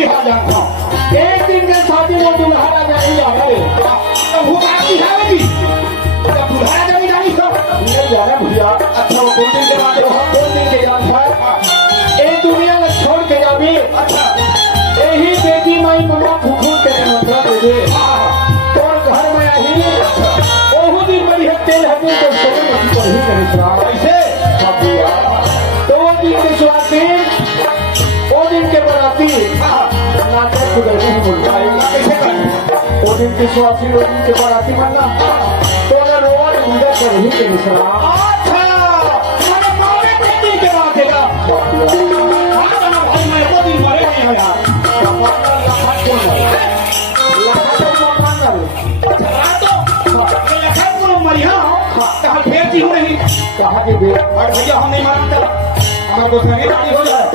एक दिन के शादी वो दुल्हा नहीं जाने तो वो बात की है जी जब दुल्हा जब नहीं तो नहीं जाना भैया अच्छा वो दिन के बाद वो 2 दिन के बाद है ए दुनिया में छोड़ के जाबी अच्छा यही बेटी माई मम्मा फूफू के मंत्र दे दे तो घर में आई ओहु दिन मेरी तेल हटे तो सोने मत पर ही करे श्राप ऐसे भैया तो वो दिन के स्वाति वो दिन के बराती नाटक कुछ नहीं बोलता कैसे करना वो दिन के स्वाति वो दिन के बराती बनना तो अगर रोड मुझे कर ही के श्राप अच्छा मैंने कौन खेती के बात देगा हां ना भाई मैं वो दिन मरे नहीं है यार लाखा कौन है लाखा तो मान अच्छा तो लाखा कौन मरिया कहां भेजी हूं नहीं कहां की भेज और भैया हम नहीं मानते हमारे को संगे गाड़ी हो जाए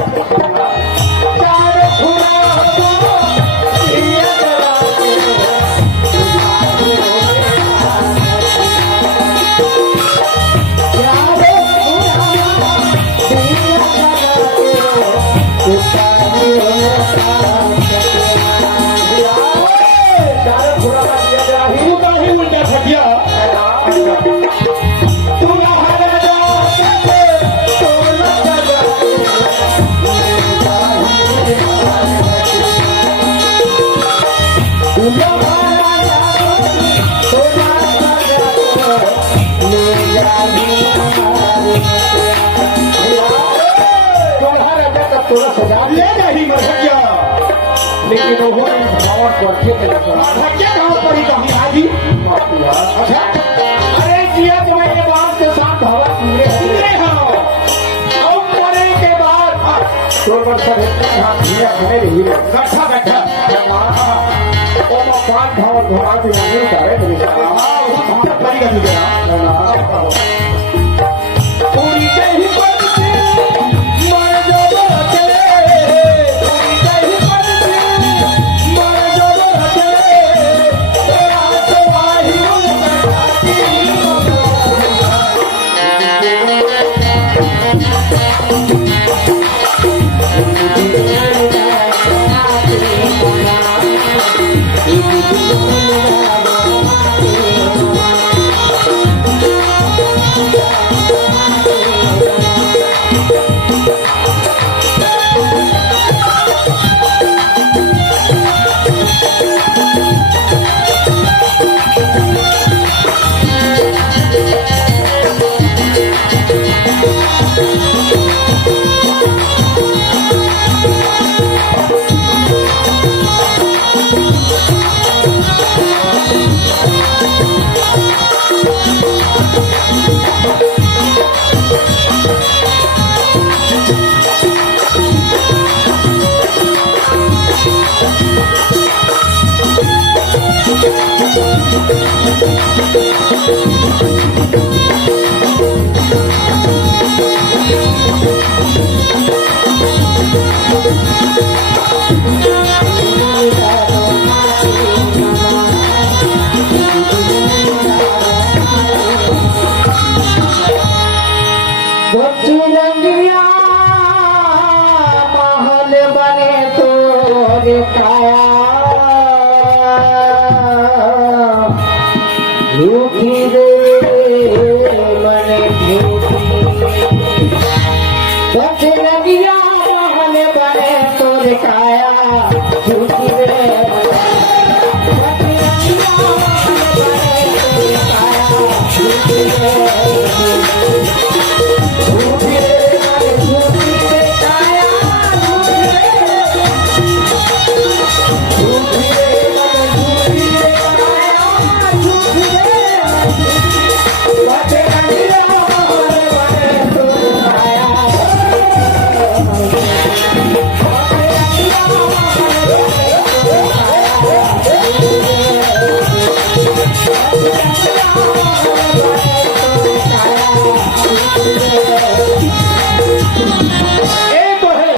लेकिन वो भाव करके क्या गांव पड़ी कहीं आजी अच्छा अरे जिया तुम्हें के बाद के साथ हवा पूरे हो और मरे के बाद तो पर सब हाथ जिया बने रही बैठा बैठा ओ मकान भाव धोआ के नहीं करे मेरे हां वो हम पड़ी का तुझे पूरी के ही रंगिया महल बने तोरे काया दुखी रे